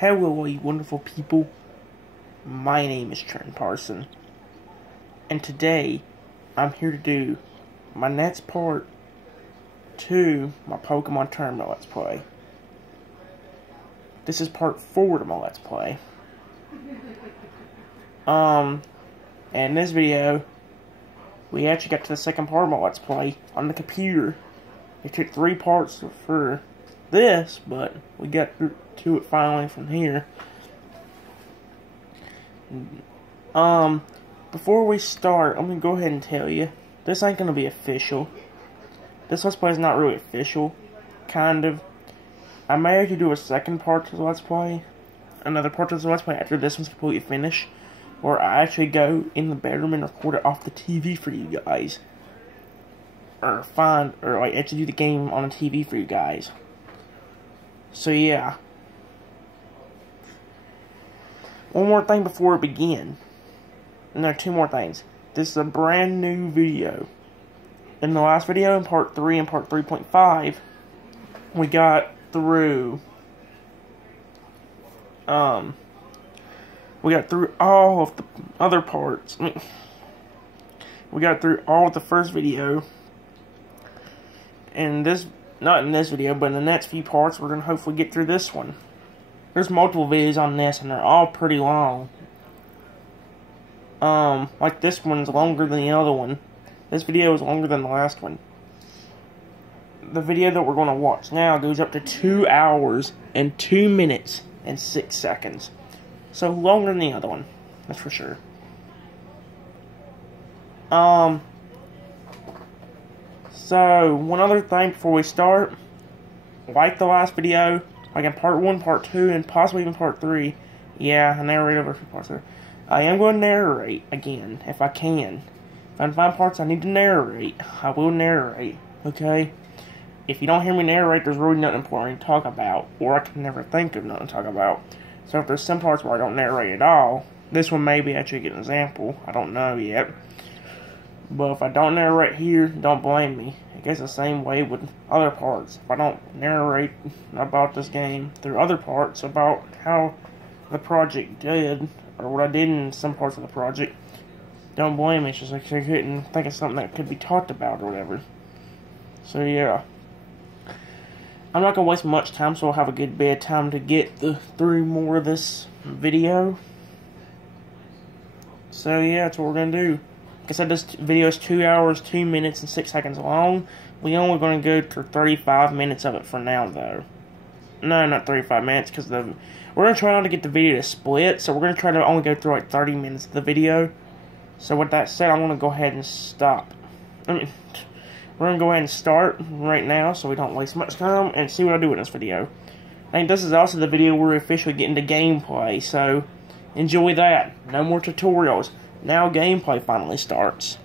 Hello, you wonderful people. My name is Trent Parson, and today I'm here to do my next part to my Pokémon Tournament Let's Play. This is part 4 to my Let's Play. In this video, we actually got to the second part of my Let's Play on the computer. It took 3 parts for this, but we got to it finally from here. Before we start, I'm gonna go ahead and tell you, this ain't gonna be official. This Let's Play is not really official, kind of. I may actually do a second part to the Let's Play, another part to the Let's Play after this one's completely finished, or I actually go in the bedroom and record it off the TV for you guys, or like actually do the game on the TV for you guys. So yeah. One more thing before we begin. No, 2 more things. This is a brand new video. In the last video, in part 3 and part 3.5, we got through all of the other parts. We got through all of the first video. And this, not in this video, but in the next few parts, we're going to hopefully get through this one. There's multiple videos on this, and they're all pretty long. Like this one's longer than the other one. This video is longer than the last one. The video that we're going to watch now goes up to 2 hours and 2 minutes and 6 seconds. So longer than the other one, that's for sure. So one other thing before we start, like the last video, like in part 1, part 2, and possibly even part 3. Yeah, I narrated over 2 parts there. I am going to narrate again, if I can. If I can find parts I need to narrate, I will narrate, okay? If you don't hear me narrate, there's really nothing important to talk about, or I can never think of nothing to talk about. So if there's some parts where I don't narrate at all, this one may be actually an example. I don't know yet. But if I don't narrate here, don't blame me. It goes the same way with other parts. If I don't narrate about this game through other parts about how the project did, or what I did in some parts of the project, don't blame me. It's just like I couldn't think of something that could be talked about or whatever. So yeah. I'm not going to waste much time, so I'll have a good bit of time to get through more of this video. So yeah, that's what we're going to do. Like I said, this video is 2 hours, 2 minutes, and 6 seconds long. We're only going to go through 35 minutes of it for now, though. No, not 35 minutes, because we're going to try not to get the video to split, so we're going to try to only go through like 30 minutes of the video. So with that said, I'm going to go ahead and stop. We're going to go ahead and start right now, so we don't waste much time, and see what I do in this video. I think this is also the video where we officially get into gameplay, so enjoy that. No more tutorials. Now gameplay finally starts.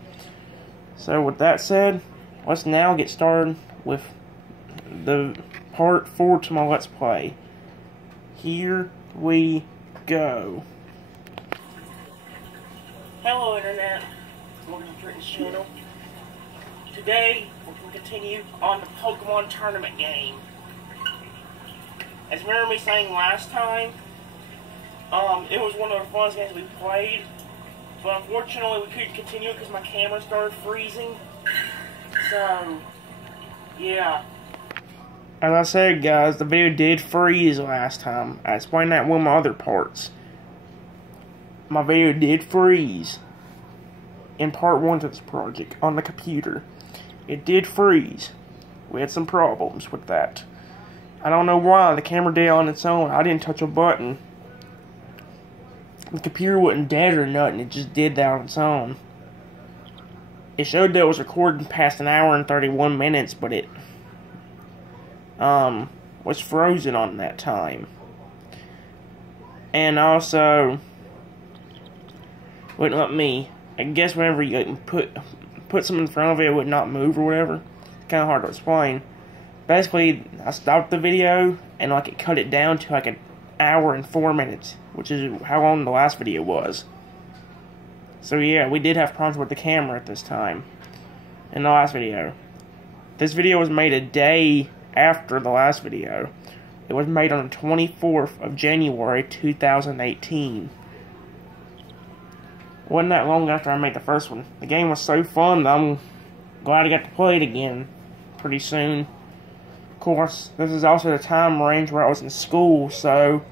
So with that said, let's now get started with the part 4 to my Let's Play. Here we go. Hello Internet, welcome to Trenton's channel. Today we're going to continue on the Pokémon Tournament game. As you remember me saying last time, it was one of the funnest games we played. But unfortunately, we couldn't continue because my camera started freezing. So, yeah. As I said, guys, the video did freeze last time. I explained that in one of my other parts. My video did freeze in part 1 to this project on the computer. It did freeze. We had some problems with that. I don't know why. The camera did on its own. I didn't touch a button. The computer wasn't dead or nothing, it just did that on its own. It showed that it was recording past an hour and 31 minutes, but it was frozen on that time. And also wouldn't let me, I guess whenever you put something in front of it, it would not move or whatever. It's kinda hard to explain. Basically, I stopped the video and like it cut it down to like an hour and 4 minutes, which is how long the last video was. So yeah, we did have problems with the camera at this time in the last video. This video was made a day after the last video, It was made on the 24th of January 2018. Wasn't that long after I made the first one. The game was so fun that I'm glad I got to play it again pretty soon. Of course, this is also the time range where I was in school, so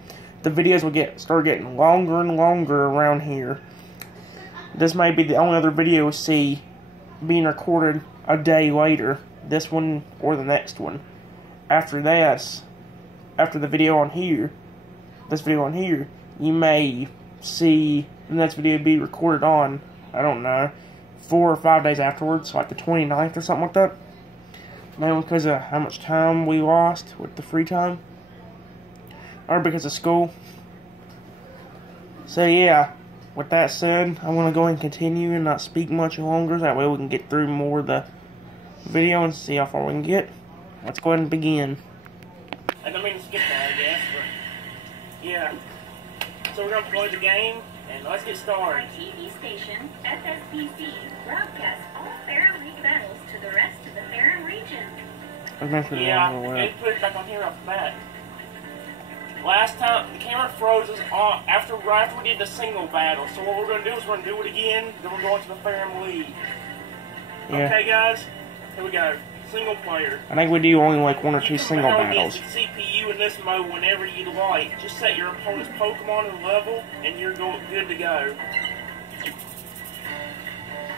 the videos will start getting longer and longer around here. This may be the only other video we see being recorded a day later. This one or the next one. After this, after the video on here, this video on here, you may see the next video be recorded on, I don't know, 4 or 5 days afterwards, like the 29th or something like that. Mainly because of how much time we lost with the free time. Or because of school. So yeah, with that said, I'm going to go ahead and continue and not speak much longer. That way we can get through more of the video and see how far we can get. Let's go ahead and begin. I don't mean to skip that, I guess, but yeah. So we're going to play the game, and let's get started. TV station, FSBC, broadcasts all Fair League battles to the rest of the Fair region. Yeah, they put it back on here off the bat. Last time, the camera froze us right after we did the single battle. So what we're going to do is we're going to do it again, then we're going to the Fair League. Yeah. Okay, guys? Here we go. Single player. I think we do only like 1 or 2 single battles. You can the CPU in this mode whenever you like. Just set your opponent's Pokemon and level, and you're good to go.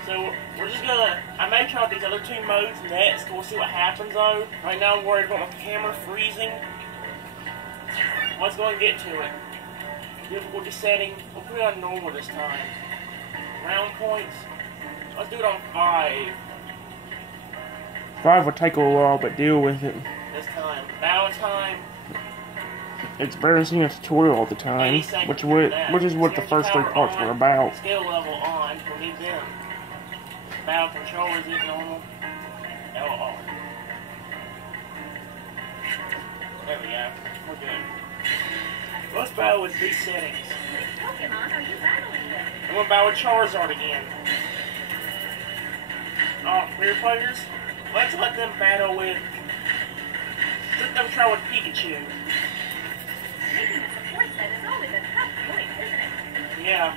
So we're just gonna. I may try these other 2 modes next. We'll see what happens though. Right now I'm worried about the camera freezing. Let's go and get to it. Difficulty setting. We'll put it on normal this time. Round points. Let's do it on 5. 5 would take a while, but deal with it. This time. Battle time. It's better than seeing a tutorial all the time, which is what the first 3 parts were about. Skill level on. We need them. Battle control is it normal? LR. There we go. We're good. Let's battle with these settings. Which Pokemon are you battling with? I'm going to battle with Charizard again. Oh, clear players? Let's let them battle with... Let them try with Pikachu. Making a support set is always a tough choice, isn't it? Yeah.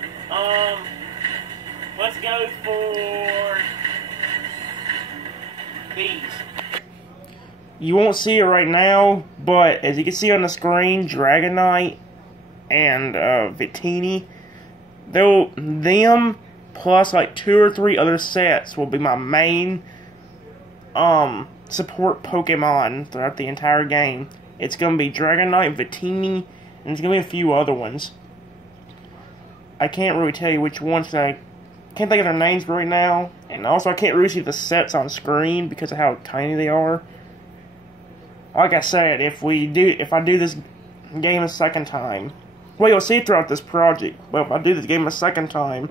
Let's go for... these. You won't see it right now, but as you can see on the screen, Dragonite and Victini, them plus like 2 or 3 other sets will be my main support Pokemon throughout the entire game. It's going to be Dragonite, Victini, and there's going to be a few other ones. I can't really tell you which ones, I can't think of their names right now, and also I can't really see the sets on screen because of how tiny they are. Like I said, if I do this game a second time, well, you'll see it throughout this project, but if I do this game a second time,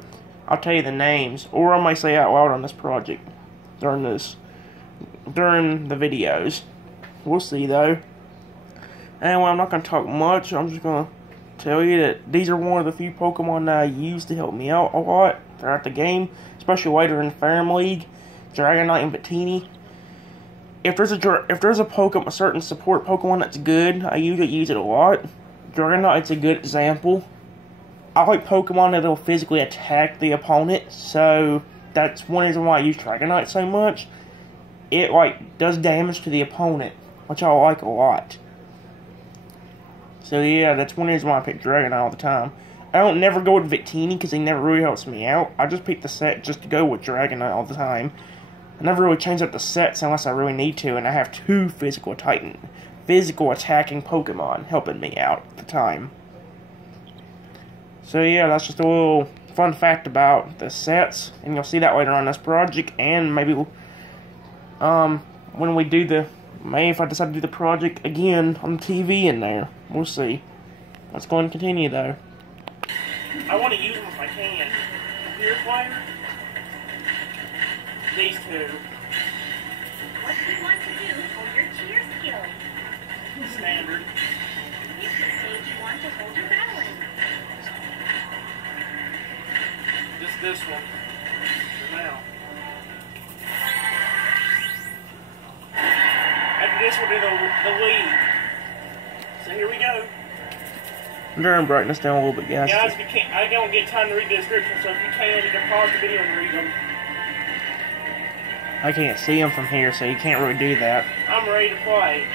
I'll tell you the names, or I might say out loud on this project during the videos. We'll see though. Anyway, I'm not going to talk much. I'm just going to tell you that these are one of the few Pokemon that I use to help me out a lot throughout the game, especially later in Farm League. Dragonite and Victini. If there's a Pokemon, a certain support Pokemon that's good, I usually use it a lot. Dragonite's a good example. I like Pokemon that'll physically attack the opponent, so that's one reason why I use Dragonite so much. It does damage to the opponent, which I like a lot. So yeah, that's one reason why I pick Dragonite all the time. I don't never go with Victini because he never really helps me out. I just pick the set just to go with Dragonite all the time. I never really change up the sets unless I really need to, and I have 2 physical attacking Pokemon helping me out at the time. So yeah, that's just a little fun fact about the sets, and you'll see that later on in this project, and maybe when we do maybe if I decide to do the project again on TV in there. We'll see. Let's go and continue though. I want to use them if I can. Clear player? These 2. What do you want to do for your cheer skill? Standard. Pick the stage you want to hold your battle in. Just this one. For now. After this will be the lead. here we go. Turn brightness down a little bit, guys. Guys, if you can't, I don't get time to read the description, so if you can pause the video and read them. I can't see them from here, so you can't really do that. I'm ready to play.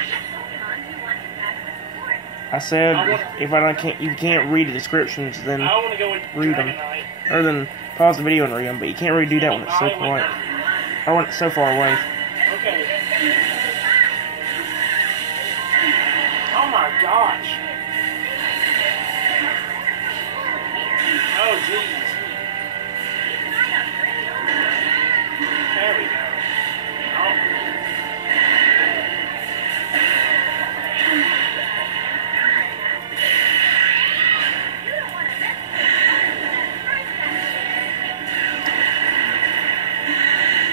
I said if I can't, you can't read the descriptions, then I want to go with read them, or then pause the video and read them. But you can't really do that when it's so quiet, or when it's so far away. Okay. Oh my gosh. Oh jeez. There we go. Oh.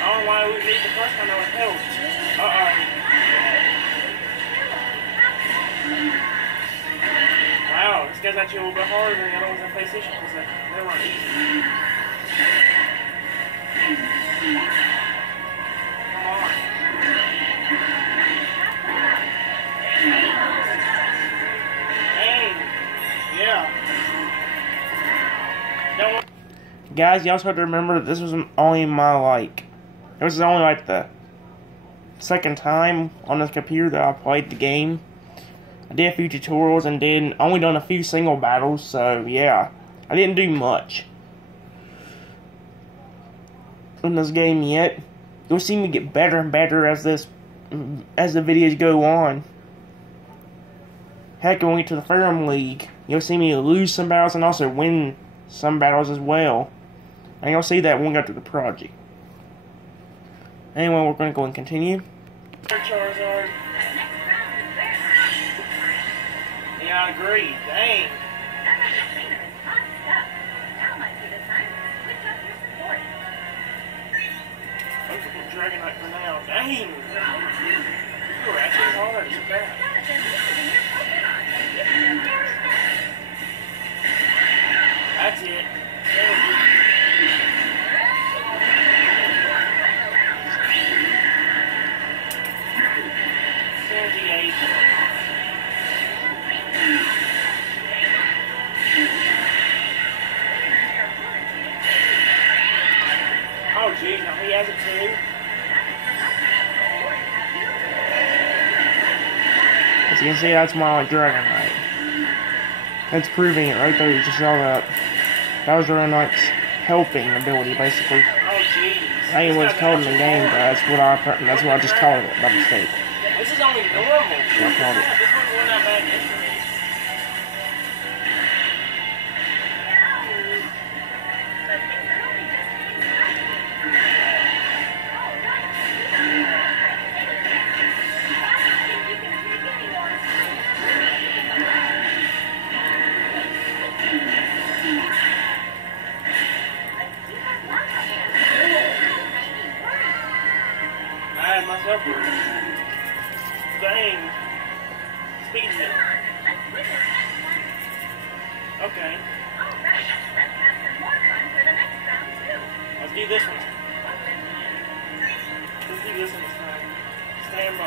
Oh, why we beat the first one I was helped. Wow, this guy's actually a little bit harder than the other ones on PlayStation because they weren't easy. Come on. Dang. Yeah. Don't. Guys, you also have to remember that this was only this was only like the second time on this computer that I played the game. I did a few tutorials and only done a few single battles, so yeah, I didn't do much in this game yet. You'll see me get better and better as the videos go on. Heck, when we get to the Ferrum League, you'll see me lose some battles and also win some battles as well. And you'll see that when we go to the project. Anyway, we're going to go and continue. Charizard. Yeah, I agree. Dang. Let's put Dragonite for now. Dang. You were actually hard. It's bad. That's it. Oh, geez, now he has it too. As you can see, that's my Dragonite. That's proving it right there. You just saw that. That was Dragonite's helping ability, basically. Oh, jeez. That ain't what it's called in the game, but that's what I just called it by mistake. This is only normal. I called it. This wasn't that bad yesterday. I had myself worried. Dang. Speaking of it. Okay. Let's do this one. Let's do this one this time. Stand by.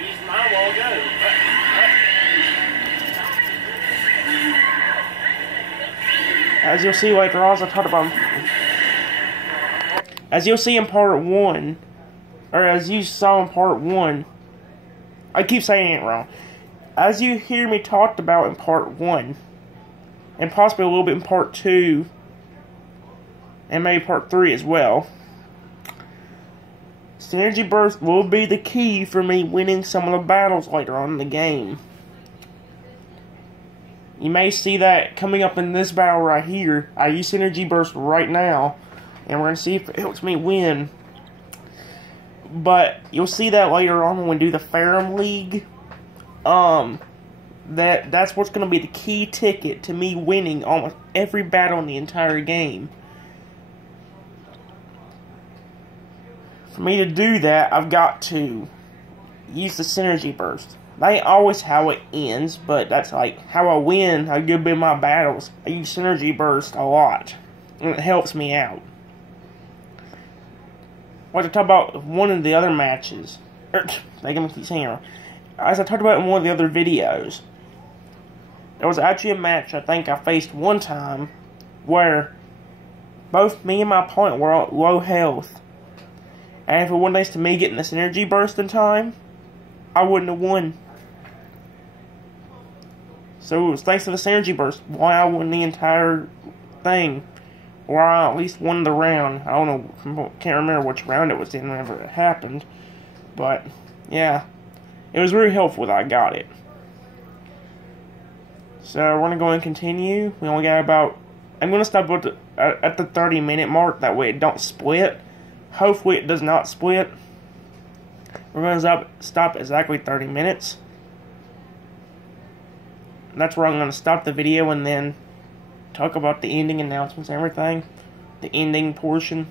Use my wall, go. As you'll see later on, as I talked about, as you'll see in part 1, or as you saw in part 1, I keep saying it wrong. As you hear me talked about in part 1, and possibly a little bit in part 2, and maybe part 3 as well, Synergy Burst will be the key for me winning some of the battles later on in the game. You may see that coming up in this battle right here. I use Synergy Burst right now, and we're going to see if it helps me win. But you'll see that later on when we do the Ferrum League. That's what's going to be the key ticket to me winning almost every battle in the entire game. For me to do that, I've got to use the Synergy Burst. That ain't always how it ends, but that's like how I win a good bit of my battles. I use Synergy Burst a lot. and it helps me out. Like I talked about one of the other matches. They can keep saying, as I talked about in one of the other videos, there was actually a match I think I faced one time where both me and my opponent were on low health. And if it wasn't thanks to me getting this energy burst in time, I wouldn't have won. So it was thanks to this energy burst why I won the entire thing. Or I at least won the round. I don't know, can't remember which round it was in whenever it happened. But, yeah. It was really helpful that I got it. So we're going to go and continue. We only got about... I'm going to stop at the 30-minute mark. That way it don't split. Hopefully it does not split. We're going to stop exactly 30 minutes. That's where I'm going to stop the video and then talk about the ending announcements and everything. The ending portion.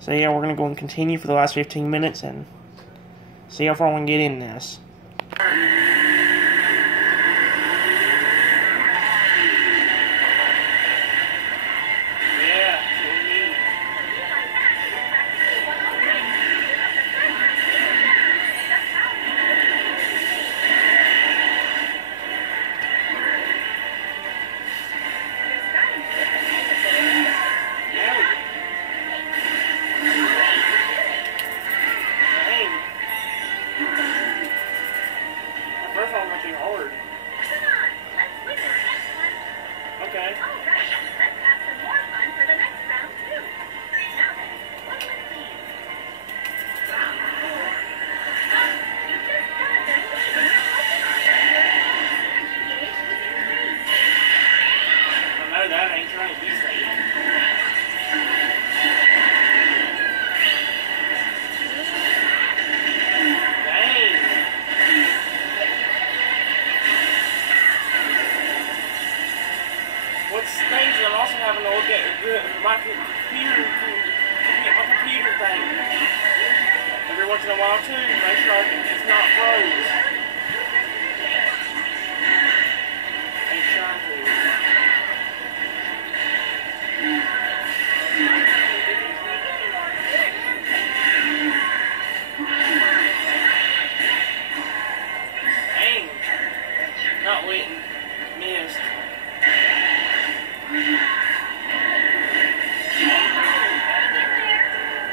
So yeah, we're going to go and continue for the last 15 minutes and see how far we can get in this. What's strange is I'm also having to look at my computer thing every once in a while too, make sure it's not froze. Ain't trying to. Dang. Not waiting. Missed.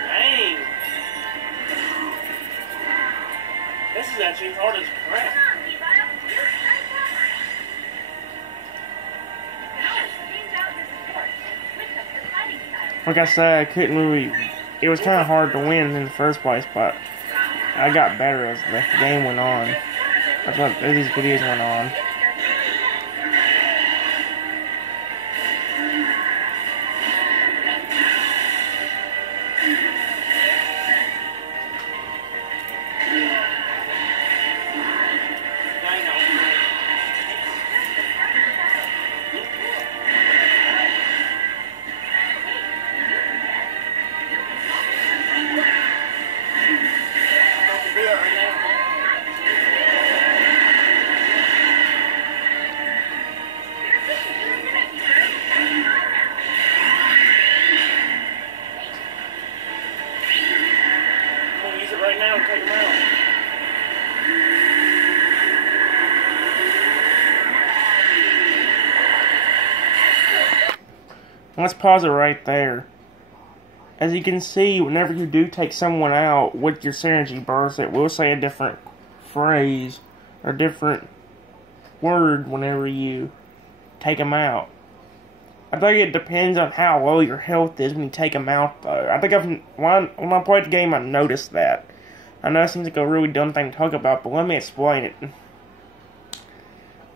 Dang. This is actually hard as crap. Like I said, I couldn't really... It was kind of hard to win in the first place, but I got better as the game went on. That's what as these videos went on. Right now, take them out. Let's pause it right there. As you can see, whenever you do take someone out with your synergy burst, it will say a different phrase or different word whenever you take them out. I think it depends on how low your health is when you take them out, though. I think when I played the game, I noticed that. I know it seems like a really dumb thing to talk about, but let me explain it.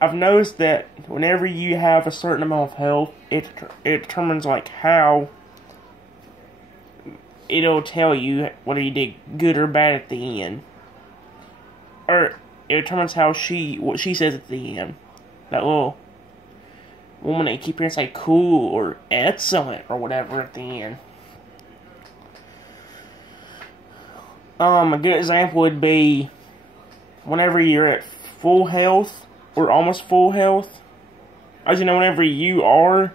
I've noticed that whenever you have a certain amount of health, it determines like how it'll tell you whether you did good or bad at the end, or it determines how what she says at the end. That little woman that you keep hearing say "cool" or "excellent" or whatever at the end. A good example would be whenever you're at full health or almost full health. As you know, whenever you are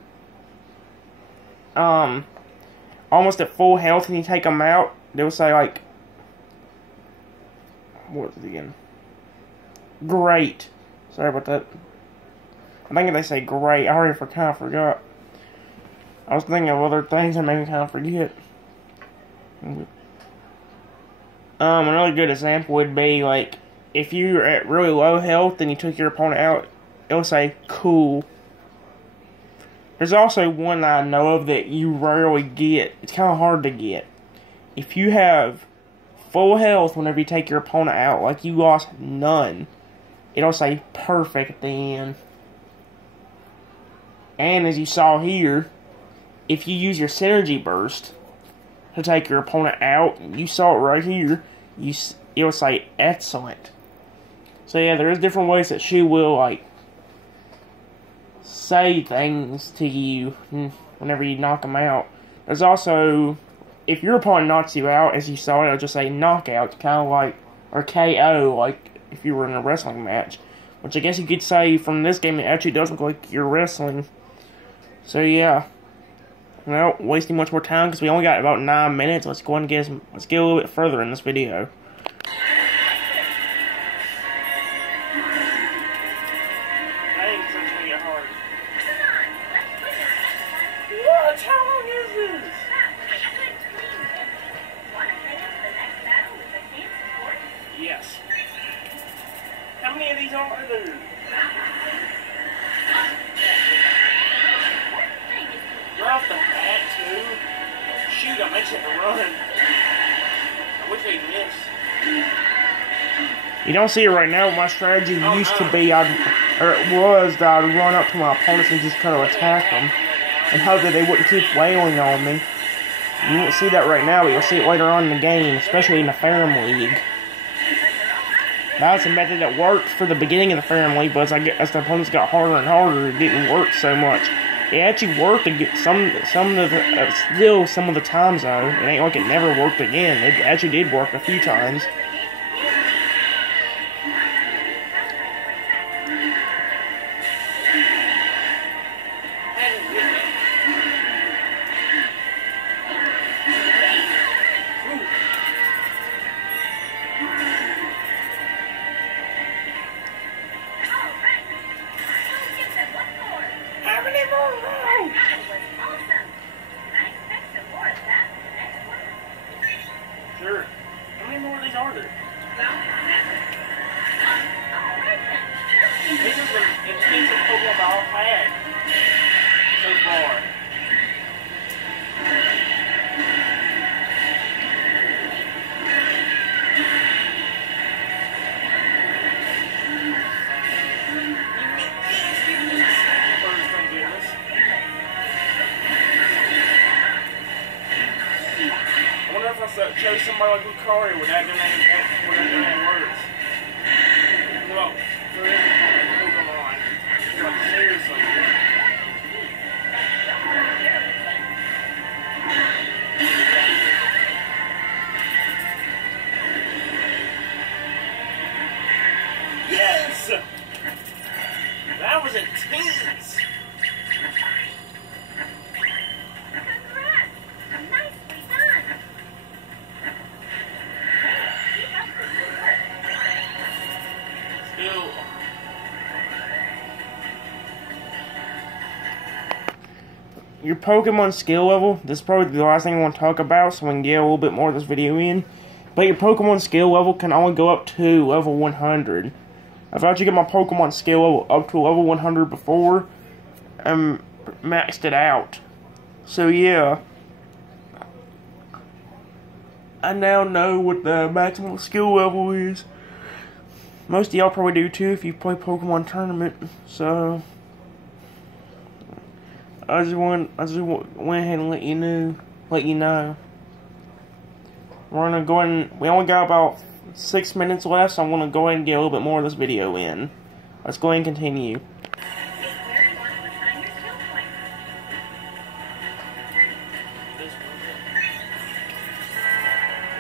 almost at full health and you take them out, they'll say like, what was it again? Great. Sorry about that. I think they say great. I already kind of forgot. I was thinking of other things that made me kind of forget. A really good example would be like, if you're at really low health and you took your opponent out, it'll say cool. There's also one that I know of that you rarely get. It's kind of hard to get. If you have full health whenever you take your opponent out, like you lost none, it'll say perfect at the end. And as you saw here, if you use your synergy burst to take your opponent out, you saw it right here, it'll say excellent. So yeah, there's different ways that she will like say things to you whenever you knock them out. There's also, if your opponent knocks you out, as you saw it, it'll just say knockout, kind of like, or KO, like if you were in a wrestling match. Which I guess you could say from this game, it actually does look like you're wrestling. So yeah. Well, wasting much more time because we only got about 9 minutes. Let's go and get a little bit further in this video. What? How long is this? Yes. How many of these are there? Right off the bat, too. Shoot, I mentioned to run. I wish they missed. You don't see it right now. My strategy used to be, it was that I'd run up to my opponents and just kind of attack them, and hope that they wouldn't keep wailing on me. You won't see that right now, but you'll see it later on in the game, especially in the Ferrum League. That's a method that worked for the beginning of the Ferrum League, but as the opponents got harder and harder, it didn't work so much. It actually worked to get some of the times though. It ain't like it never worked again. It actually did work a few times. Sure. How many more of these are there? This is an expensive Pokemon I've had so far. Chose somebody like Lucario with that name words. Well, there is a Pokemon. Like, seriously. Yes! That was intense! Your Pokemon skill level, this is probably the last thing I want to talk about, so we can get a little bit more of this video in. But your Pokemon skill level can only go up to level 100. I've actually got my Pokemon skill level up to level 100 before, and maxed it out. So yeah. I now know what the maximum skill level is. Most of y'all probably do too if you play Pokémon Tournament, so I just went ahead and let you know. We're gonna go ahead and, we only got about 6 minutes left, so I'm gonna go ahead and get a little bit more of this video in. Let's go ahead and continue.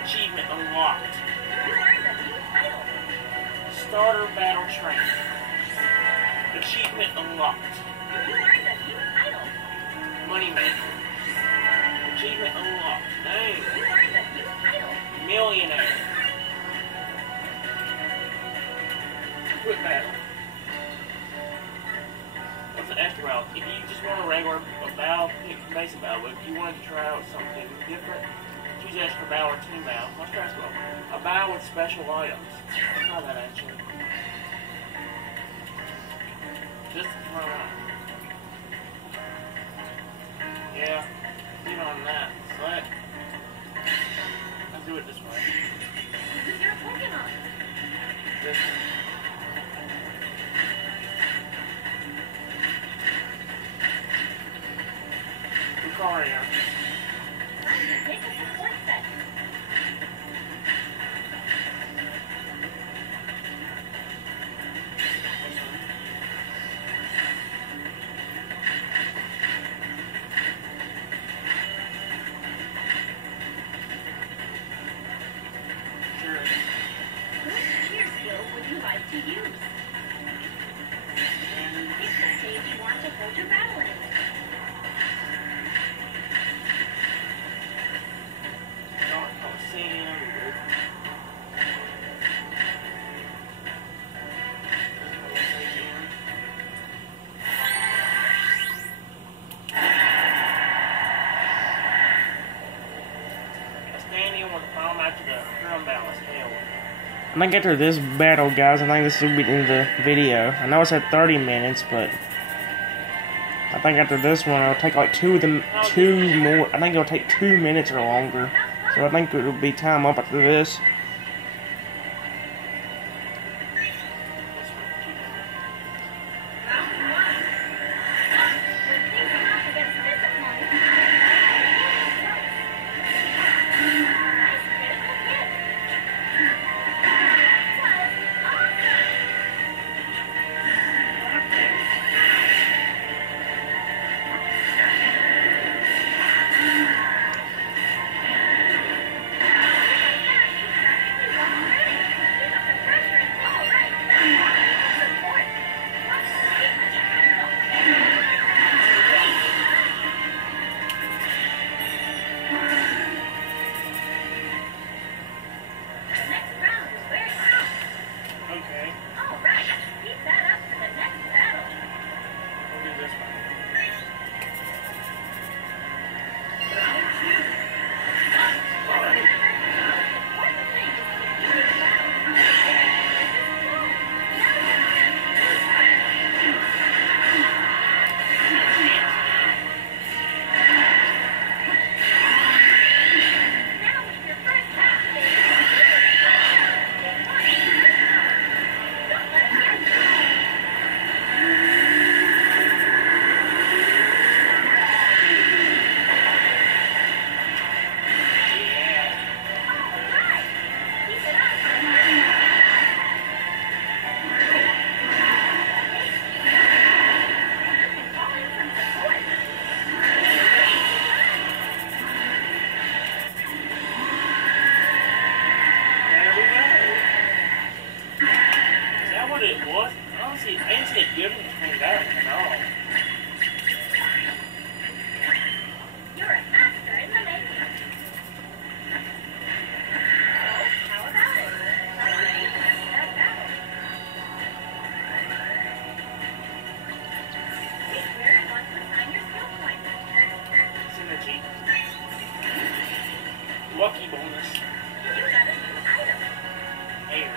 Achievement unlocked. Starter battle train. Achievement unlocked. Moneymaker. Achievement unlocked. Dang. You earned a new title. Millionaire. Quick battle. What's an extra battle? If you just want a regular battle, pick basic battle. But if you wanted to try out something different, choose extra battle or team battle. Let's try a battle with special items. Let's try that actually. Just to try out. Yeah, leave on that. Select. Let's do it this way. Who's your Pokemon? This one. Lucario. Take a support set. Sure. Which cheer skill would you like to use? Pick the stage you want to hold your battle in. Dark Coliseum. Standing with the final match of the drum battle is held. I think after this battle, guys, I think this will be the end of the video. I know it's at 30 minutes, but I think after this one, it'll take like two more. I think it'll take 2 minutes or longer. So I think it'll be time up after this. Round one. When facing off against this opponent, nice critical hit. That was awesome. Okay, Alright, keep that up for the next battle. we'll do this one. Round two. Important thing is to keep your battle. Now with your first activated. Don't let it get you. Alright, keep it up. You can call in some support. There we go. Is that what it was? Honestly, I didn't see a difference between that and all. You're a master in the making. So, how about it? Try to beat that battle. Pick where you want to assign your skill points. Synergy. Lucky bonus. You got a new item. Air.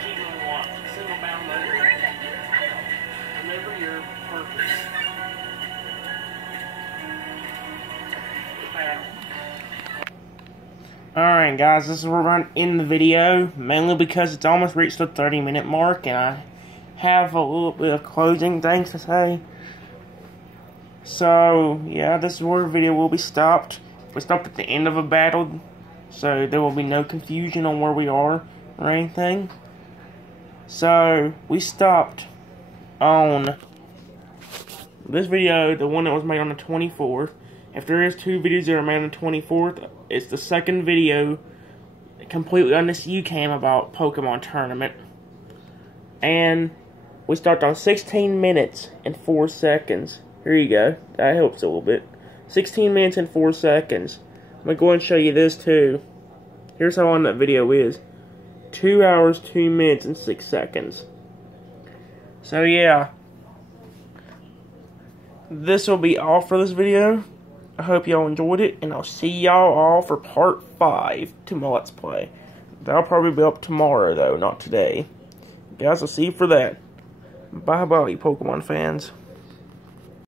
Achievement unlocked. Single bound You mode. earned a new title. Remember your purpose. Battle. Alright, guys, this is where we're going to end the video. Mainly because it's almost reached the 30-minute mark, and I have a little bit of closing things to say. So, yeah, this is where the video will be stopped. We stopped at the end of a battle, so there will be no confusion on where we are or anything. So, we stopped on this video, the one that was made on the 24th. If there is two videos that are made on the 24th, it's the second video completely on this UCam about Pokémon Tournament. And we stopped on 16 minutes and 4 seconds. Here you go. That helps a little bit. 16 minutes and 4 seconds. I'm going to go and show you this too. Here's how long that video is. 2 hours, 2 minutes, and 6 seconds. So yeah. This will be all for this video. I hope y'all enjoyed it, and I'll see y'all all for part 5 to my Let's Play. That'll probably be up tomorrow, though, not today. Guys, I'll see you for that. Bye-bye, Pokemon fans.